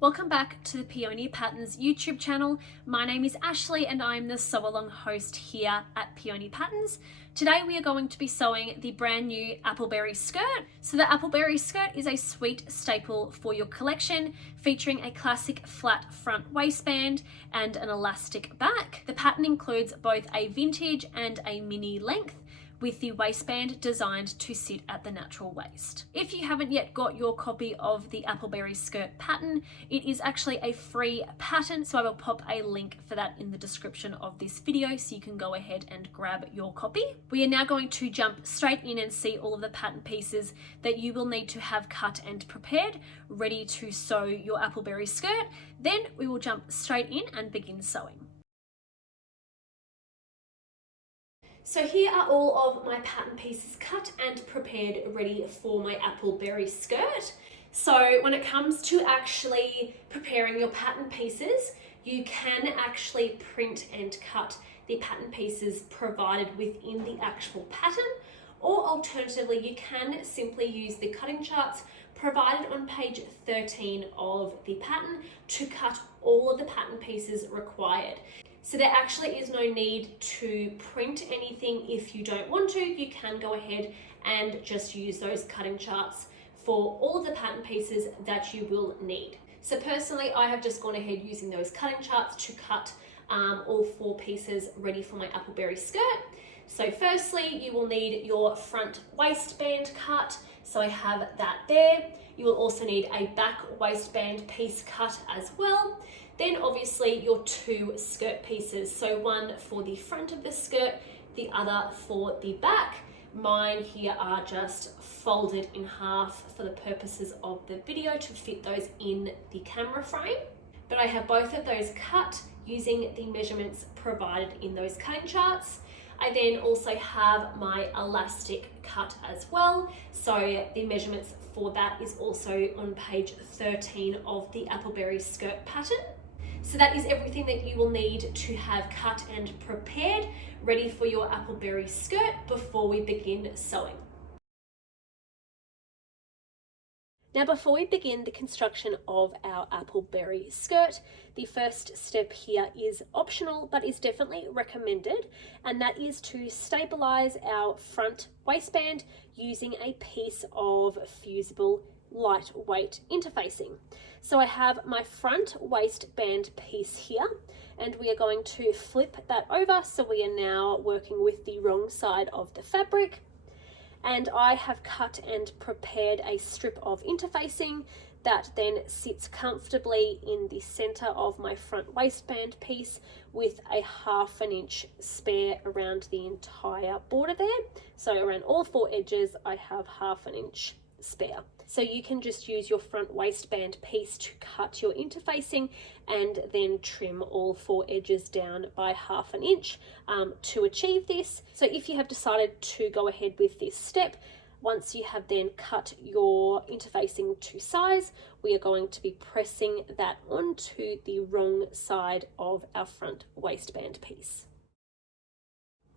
Welcome back to the Peony Patterns YouTube channel. My name is Ashley and I'm the sew along host here at Peony Patterns. Today we are going to be sewing the brand new Appleberry skirt. So the Appleberry skirt is a sweet staple for your collection, featuring a classic flat front waistband and an elastic back. The pattern includes both a vintage and a mini length, with the waistband designed to sit at the natural waist. If you haven't yet got your copy of the Appleberry skirt pattern, it is actually a free pattern, so I will pop a link for that in the description of this video so you can go ahead and grab your copy. We are now going to jump straight in and see all of the pattern pieces that you will need to have cut and prepared, ready to sew your Appleberry skirt. Then we will jump straight in and begin sewing. So here are all of my pattern pieces cut and prepared, ready for my Appleberry skirt. So when it comes to actually preparing your pattern pieces, you can actually print and cut the pattern pieces provided within the actual pattern, or alternatively you can simply use the cutting charts provided on page 13 of the pattern to cut all of the pattern pieces required. So there actually is no need to print anything if you don't want to. You can go ahead and just use those cutting charts for all of the pattern pieces that you will need. So personally, I have just gone ahead using those cutting charts to cut all 4 pieces ready for my Appleberry skirt. So firstly, you will need your front waistband cut. So I have that there. You will also need a back waistband piece cut as well. Then obviously your 2 skirt pieces. So one for the front of the skirt, the other for the back. Mine here are just folded in half for the purposes of the video to fit those in the camera frame. But I have both of those cut using the measurements provided in those cutting charts. I then also have my elastic cut as well. So the measurements for that is also on page 13 of the Appleberry skirt pattern. So that is everything that you will need to have cut and prepared, ready for your Appleberry skirt before we begin sewing. Now before we begin the construction of our Appleberry skirt, the first step here is optional but is definitely recommended, and that is to stabilize our front waistband using a piece of fusible lightweight interfacing. So I have my front waistband piece here, and we are going to flip that over so we are now working with the wrong side of the fabric. And I have cut and prepared a strip of interfacing that then sits comfortably in the center of my front waistband piece with a 1/2 inch spare around the entire border there. So around all 4 edges I have 1/2 inch spare. So you can just use your front waistband piece to cut your interfacing and then trim all 4 edges down by 1/2 inch to achieve this. So if you have decided to go ahead with this step, once you have then cut your interfacing to size, we are going to be pressing that onto the wrong side of our front waistband piece.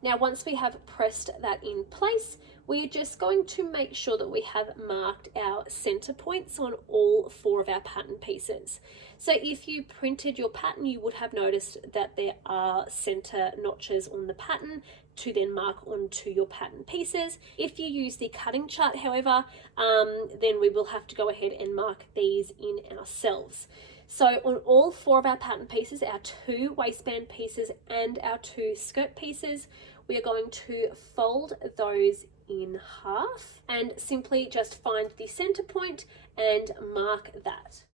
Now once we have pressed that in place, we are just going to make sure that we have marked our center points on all 4 of our pattern pieces. So if you printed your pattern, you would have noticed that there are center notches on the pattern to then mark onto your pattern pieces. If you use the cutting chart, however, then we will have to go ahead and mark these in ourselves. So on all 4 of our pattern pieces, our 2 waistband pieces and our 2 skirt pieces, we are going to fold those in half and simply just find the center point and mark that.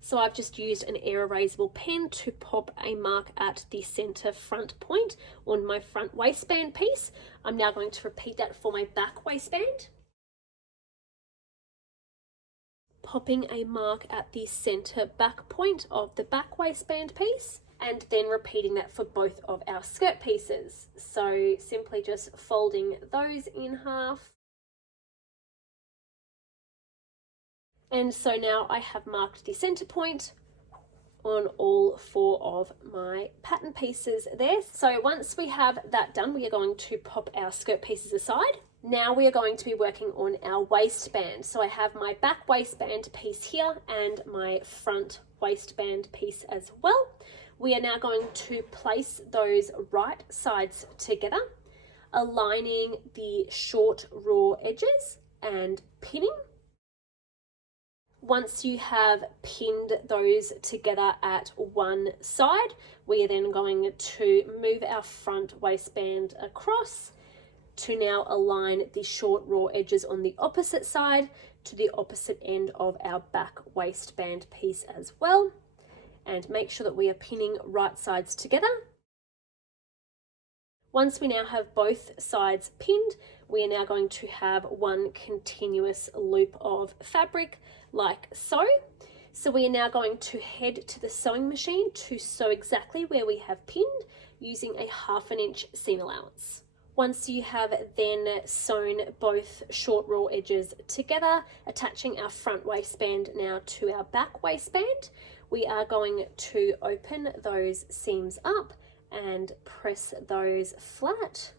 So I've just used an air erasable pen to pop a mark at the center front point on my front waistband piece. I'm now going to repeat that for my back waistband. Popping a mark at the center back point of the back waistband piece, and then repeating that for both of our skirt pieces. So simply just folding those in half. And so now I have marked the center point on all 4 of my pattern pieces there. So once we have that done, we are going to pop our skirt pieces aside. Now we are going to be working on our waistband. So I have my back waistband piece here and my front waistband piece as well. We are now going to place those right sides together, aligning the short raw edges and pinning. Once you have pinned those together at one side, we are then going to move our front waistband across to now align the short raw edges on the opposite side to the opposite end of our back waistband piece as well. And make sure that we are pinning right sides together. Once we now have both sides pinned, we are now going to have one continuous loop of fabric like so. So we are now going to head to the sewing machine to sew exactly where we have pinned using a 1/2 inch seam allowance. Once you have then sewn both short raw edges together, attaching our front waistband now to our back waistband, we are going to open those seams up and press those flat.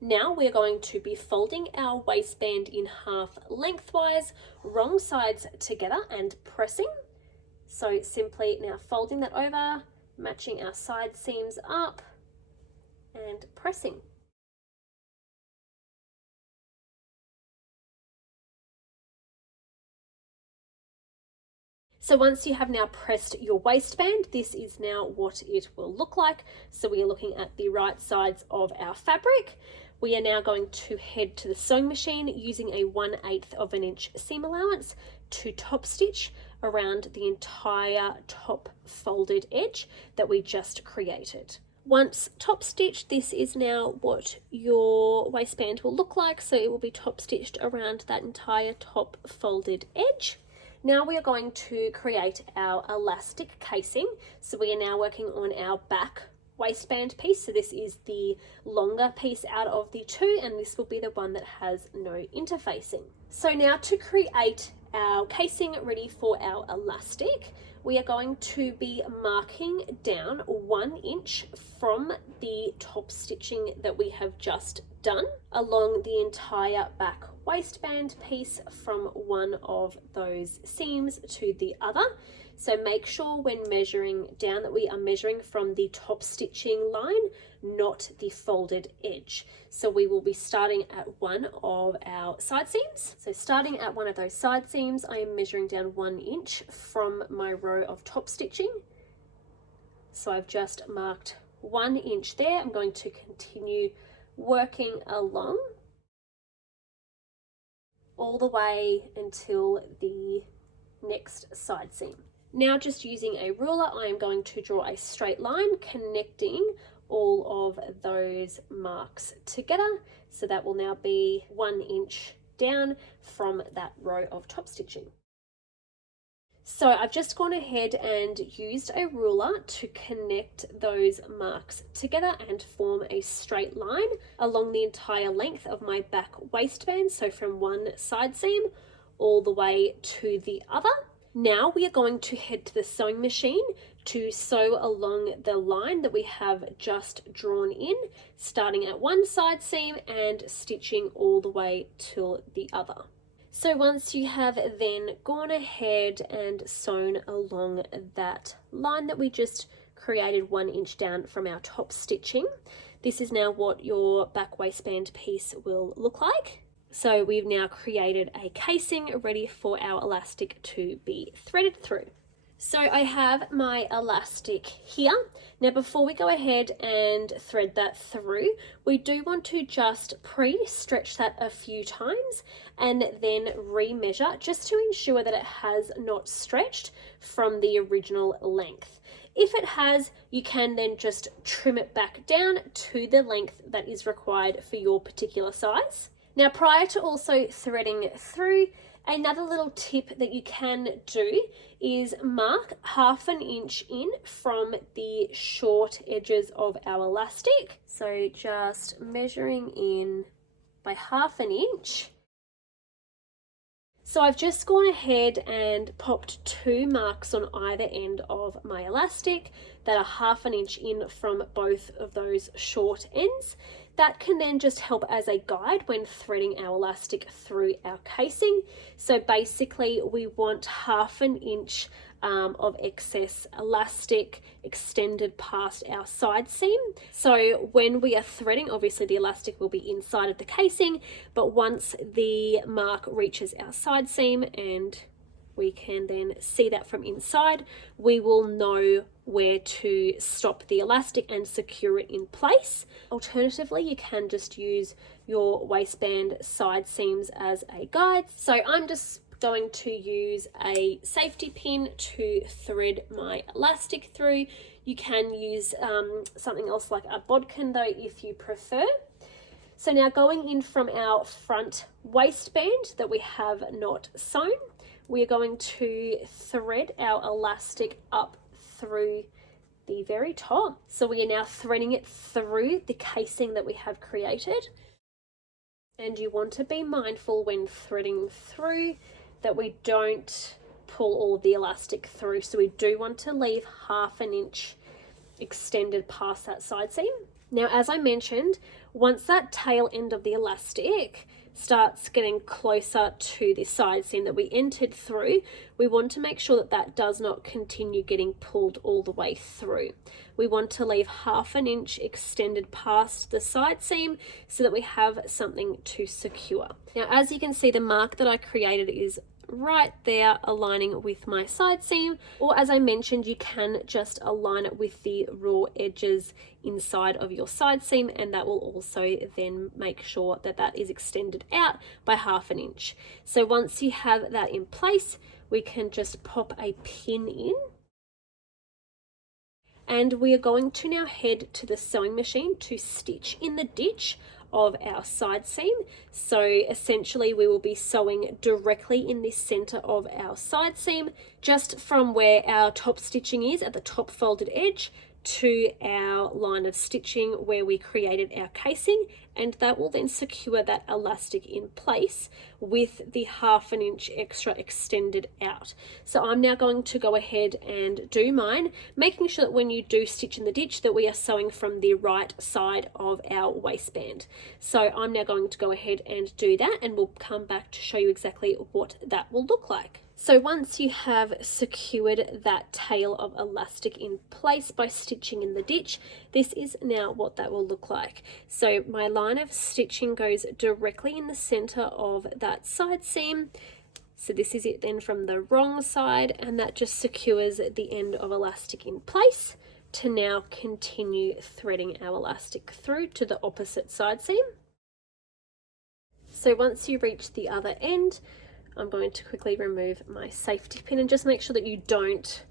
Now we're going to be folding our waistband in half lengthwise, wrong sides together and pressing. So simply now folding that over, matching our side seams up and pressing. So once you have now pressed your waistband, this is now what it will look like. So we are looking at the right sides of our fabric. We are now going to head to the sewing machine using a 1/8 of an inch seam allowance to top stitch around the entire top folded edge that we just created. Once top stitched, this is now what your waistband will look like. So it will be top stitched around that entire top folded edge. Now we are going to create our elastic casing. So we are now working on our back waistband piece. So this is the longer piece out of the 2, and this will be the one that has no interfacing. So now to create our casing ready for our elastic, we are going to be marking down 1 inch from the top stitching that we have just done along the entire back waistband piece from one of those seams to the other. So make sure when measuring down that we are measuring from the top stitching line, not the folded edge. So we will be starting at one of our side seams. So starting at one of those side seams, I am measuring down 1 inch from my row of top stitching. So I've just marked 1 inch there. I'm going to continue working along all the way until the next side seam. Now just using a ruler, I am going to draw a straight line connecting all of those marks together. So that will now be 1 inch down from that row of top stitching. So I've just gone ahead and used a ruler to connect those marks together and form a straight line along the entire length of my back waistband. So from one side seam all the way to the other. Now we are going to head to the sewing machine to sew along the line that we have just drawn in, starting at one side seam and stitching all the way to the other. So once you have then gone ahead and sewn along that line that we just created 1 inch down from our top stitching, this is now what your back waistband piece will look like. So we've now created a casing ready for our elastic to be threaded through. So I have my elastic here. Now before we go ahead and thread that through, we do want to just pre-stretch that a few times and then remeasure just to ensure that it has not stretched from the original length. If it has, you can then just trim it back down to the length that is required for your particular size. Now prior to also threading through, another little tip that you can do is mark 1/2 inch in from the short edges of our elastic. So just measuring in by 1/2 inch. So I've just gone ahead and popped 2 marks on either end of my elastic that are 1/2 inch in from both of those short ends. That can then just help as a guide when threading our elastic through our casing. So basically we want 1/2 inch of excess elastic extended past our side seam. So when we are threading, obviously the elastic will be inside of the casing, but once the mark reaches our side seam and we can then see that from inside, we will know where to stop the elastic and secure it in place. Alternatively, you can just use your waistband side seams as a guide. So I'm just going to use a safety pin to thread my elastic through. You can use something else like a bodkin though if you prefer. So now going in from our front waistband that we have not sewn, we're going to thread our elastic up through the very top. So we are now threading it through the casing that we have created. And you want to be mindful when threading through that we don't pull all of the elastic through. So we do want to leave 1/2 inch extended past that side seam. Now, as I mentioned, once that tail end of the elastic starts getting closer to the side seam that we entered through, we want to make sure that that does not continue getting pulled all the way through. We want to leave 1/2 inch extended past the side seam so that we have something to secure. Now, as you can see, the mark that I created is right there aligning with my side seam, or as I mentioned, you can just align it with the raw edges inside of your side seam, and that will also then make sure that that is extended out by 1/2 inch. So once you have that in place, we can just pop a pin in. And we are going to now head to the sewing machine to stitch in the ditch of our side seam. So essentially we will be sewing directly in the center of our side seam, just from where our top stitching is at the top folded edge to our line of stitching where we created our casing, and that will then secure that elastic in place with the 1/2 inch extra extended out. So I'm now going to go ahead and do mine, making sure that when you do stitch in the ditch that we are sewing from the right side of our waistband. So I'm now going to go ahead and do that, and we'll come back to show you exactly what that will look like. So once you have secured that tail of elastic in place by stitching in the ditch, this is now what that will look like. So my line of stitching goes directly in the center of that side seam. So this is it then from the wrong side, and that just secures the end of elastic in place to now continue threading our elastic through to the opposite side seam. So once you reach the other end, I'm going to quickly remove my safety pin and just make sure that you don't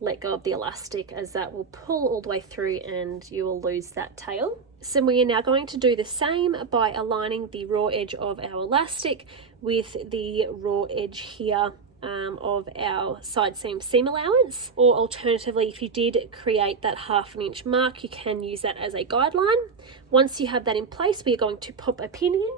let go of the elastic, as that will pull all the way through and you will lose that tail. So we are now going to do the same by aligning the raw edge of our elastic with the raw edge here of our side seam allowance, or alternatively, if you did create that 1/2 inch mark, you can use that as a guideline. Once you have that in place, we are going to pop a pin in.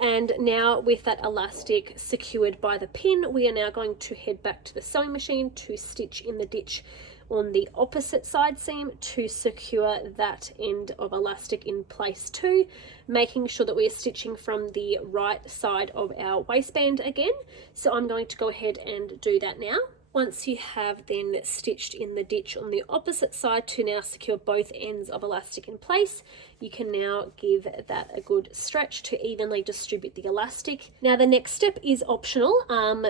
And now with that elastic secured by the pin, we are now going to head back to the sewing machine to stitch in the ditch on the opposite side seam to secure that end of elastic in place too, making sure that we are stitching from the right side of our waistband again. So I'm going to go ahead and do that now. Once you have then stitched in the ditch on the opposite side to now secure both ends of elastic in place, you can now give that a good stretch to evenly distribute the elastic. Now the next step is optional,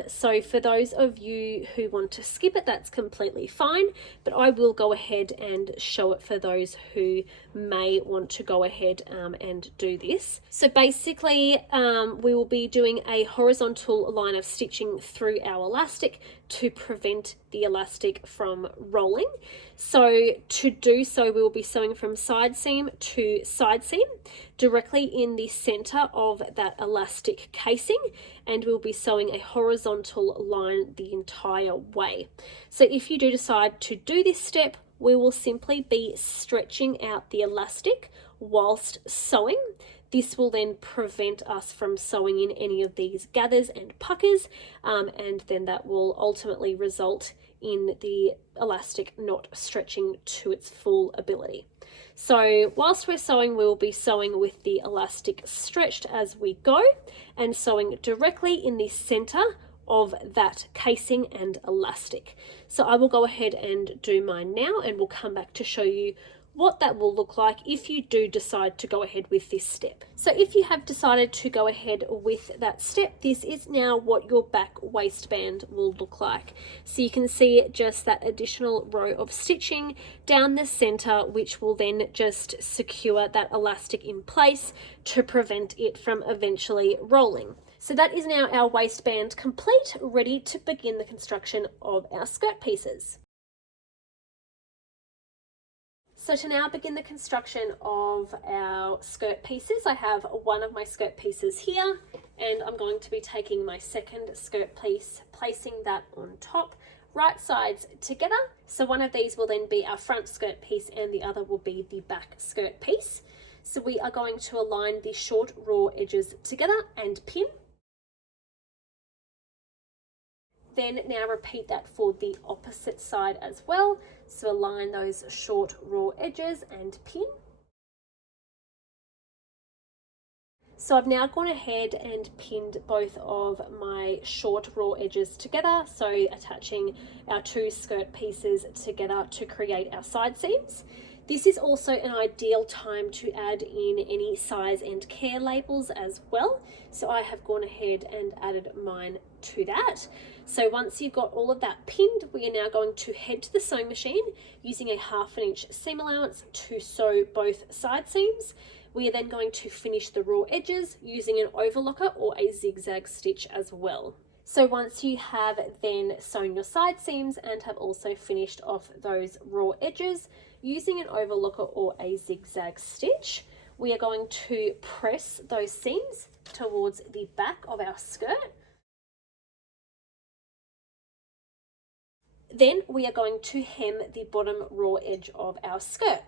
so for those of you who want to skip it, that's completely fine, but I will go ahead and show it for those who may want to go ahead and do this. So basically we will be doing a horizontal line of stitching through our elastic to prevent the elastic from rolling. So to do so, we will be sewing from side seam to side seam directly in the center of that elastic casing, and we'll be sewing a horizontal line the entire way. So if you do decide to do this step, we will simply be stretching out the elastic whilst sewing. This will then prevent us from sewing in any of these gathers and puckers, and then that will ultimately result in the elastic not stretching to its full ability. So whilst we're sewing, we will be sewing with the elastic stretched as we go and sewing directly in the center of that casing and elastic. So I will go ahead and do mine now, and we'll come back to show you what that will look like if you do decide to go ahead with this step. So if you have decided to go ahead with that step, this is now what your back waistband will look like. So you can see just that additional row of stitching down the center, which will then just secure that elastic in place to prevent it from eventually rolling. So that is now our waistband complete, ready to begin the construction of our skirt pieces. So to now begin the construction of our skirt pieces, I have one of my skirt pieces here, and I'm going to be taking my second skirt piece, placing that on top, right sides together. So one of these will then be our front skirt piece and the other will be the back skirt piece. So we are going to align the short raw edges together and pin. Then now repeat that for the opposite side as well. So align those short raw edges and pin. So I've now gone ahead and pinned both of my short raw edges together, so attaching our two skirt pieces together to create our side seams. This is also an ideal time to add in any size and care labels as well. So I have gone ahead and added mine to that. So once you've got all of that pinned, we are now going to head to the sewing machine using a 1/2 inch seam allowance to sew both side seams. We are then going to finish the raw edges using an overlocker or a zigzag stitch as well. So once you have then sewn your side seams and have also finished off those raw edges using an overlocker or a zigzag stitch, we are going to press those seams towards the back of our skirt. Then we are going to hem the bottom raw edge of our skirt.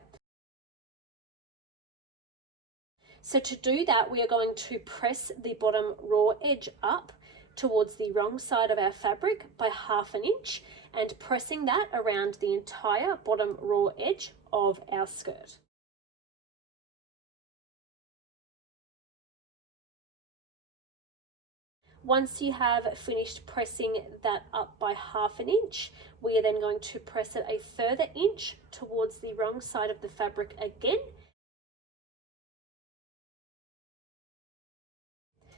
So to do that, we are going to press the bottom raw edge up towards the wrong side of our fabric by 1/2 inch and pressing that around the entire bottom raw edge of our skirt. Once you have finished pressing that up by 1/2 inch, we are then going to press it a further inch towards the wrong side of the fabric again.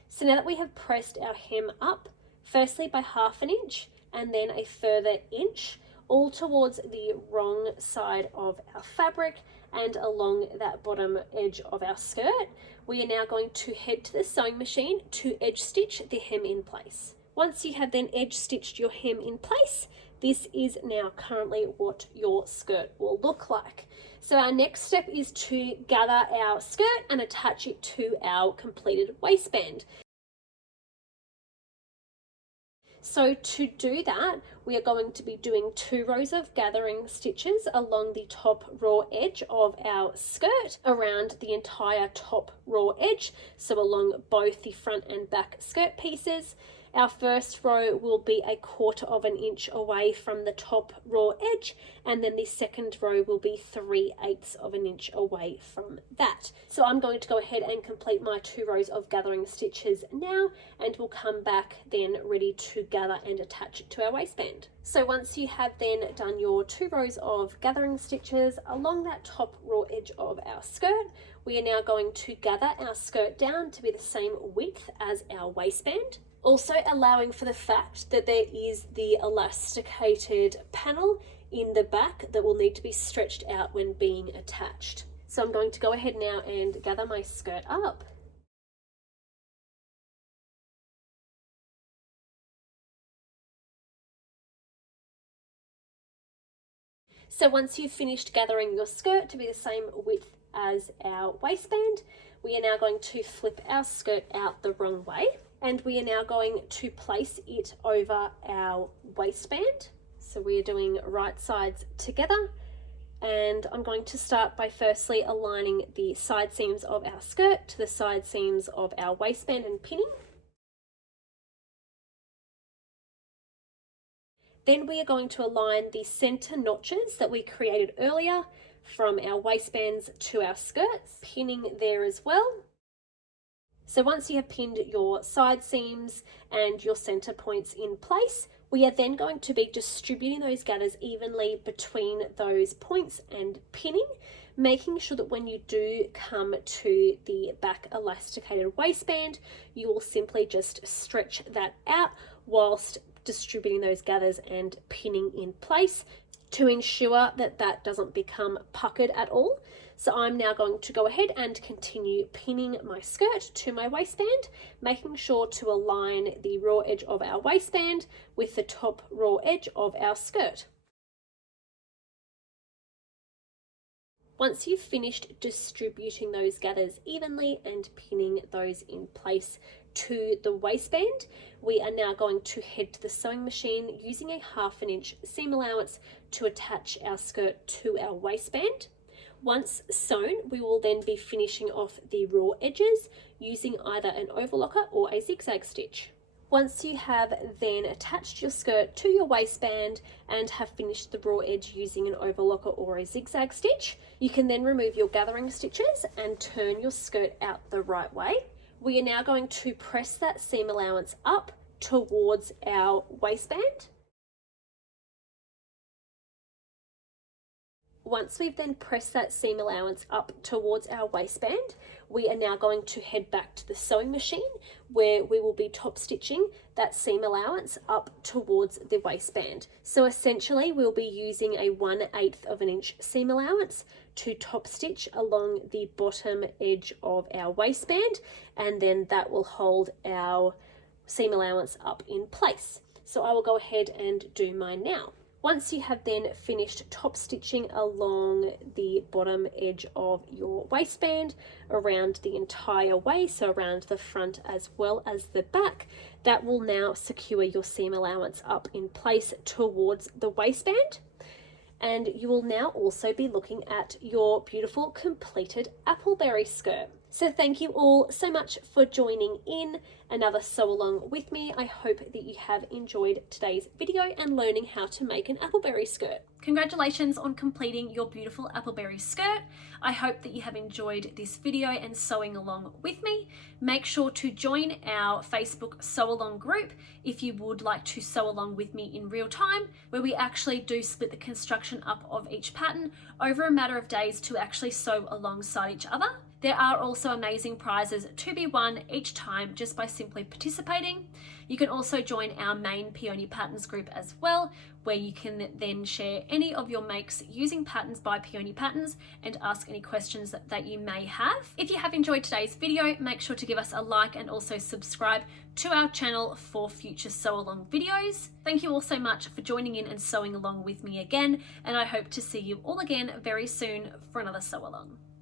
So now that we have pressed our hem up, firstly by 1/2 inch and then a further inch, all towards the wrong side of our fabric and along that bottom edge of our skirt, we are now going to head to the sewing machine to edge stitch the hem in place. Once you have then edge stitched your hem in place, this is now currently what your skirt will look like. So our next step is to gather our skirt and attach it to our completed waistband. So to do that, we are going to be doing 2 rows of gathering stitches along the top raw edge of our skirt around the entire top raw edge, so along both the front and back skirt pieces. Our first row will be 1/4 inch away from the top raw edge, and then the second row will be 3/8 inch away from that. So I'm going to go ahead and complete my 2 rows of gathering stitches now, and we'll come back then ready to gather and attach it to our waistband. So once you have then done your 2 rows of gathering stitches along that top raw edge of our skirt, we are now going to gather our skirt down to be the same width as our waistband, also allowing for the fact that there is the elasticated panel in the back that will need to be stretched out when being attached. So I'm going to go ahead now and gather my skirt up. So once you've finished gathering your skirt to be the same width as our waistband, we are now going to flip our skirt out the wrong way, and we are now going to place it over our waistband. So we are doing right sides together and I'm going to start by firstly aligning the side seams of our skirt to the side seams of our waistband and pinning. Then we are going to align the center notches that we created earlier from our waistbands to our skirts, pinning there as well. So once you have pinned your side seams and your center points in place, we are then going to be distributing those gathers evenly between those points and pinning, making sure that when you do come to the back elasticated waistband, you will simply just stretch that out whilst distributing those gathers and pinning in place to ensure that that doesn't become puckered at all. So I'm now going to go ahead and continue pinning my skirt to my waistband, making sure to align the raw edge of our waistband with the top raw edge of our skirt. Once you've finished distributing those gathers evenly and pinning those in place to the waistband, we are now going to head to the sewing machine using a 1/2 inch seam allowance to attach our skirt to our waistband. Once sewn, we will then be finishing off the raw edges using either an overlocker or a zigzag stitch. Once you have then attached your skirt to your waistband and have finished the raw edge using an overlocker or a zigzag stitch, you can then remove your gathering stitches and turn your skirt out the right way. We are now going to press that seam allowance up towards our waistband. Once we've then pressed that seam allowance up towards our waistband, we are now going to head back to the sewing machine where we will be top stitching that seam allowance up towards the waistband. So essentially we'll be using a 1/8 of an inch seam allowance to top stitch along the bottom edge of our waistband, and then that will hold our seam allowance up in place. So I will go ahead and do mine now. Once you have then finished top stitching along the bottom edge of your waistband around the entire way, so around the front as well as the back, that will now secure your seam allowance up in place towards the waistband. And you will now also be looking at your beautiful completed appleberry skirt. So thank you all so much for joining in another sew along with me. I hope that you have enjoyed today's video and learning how to make an appleberry skirt. Congratulations on completing your beautiful appleberry skirt. I hope that you have enjoyed this video and sewing along with me. Make sure to join our Facebook sew along group if you would like to sew along with me in real time, where we actually do split the construction up of each pattern over a matter of days to actually sew alongside each other. There are also amazing prizes to be won each time just by simply participating. You can also join our main Peony Patterns group as well, where you can then share any of your makes using patterns by Peony Patterns and ask any questions that you may have. If you have enjoyed today's video, make sure to give us a like and also subscribe to our channel for future sew along videos. Thank you all so much for joining in and sewing along with me again, and I hope to see you all again very soon for another sew along.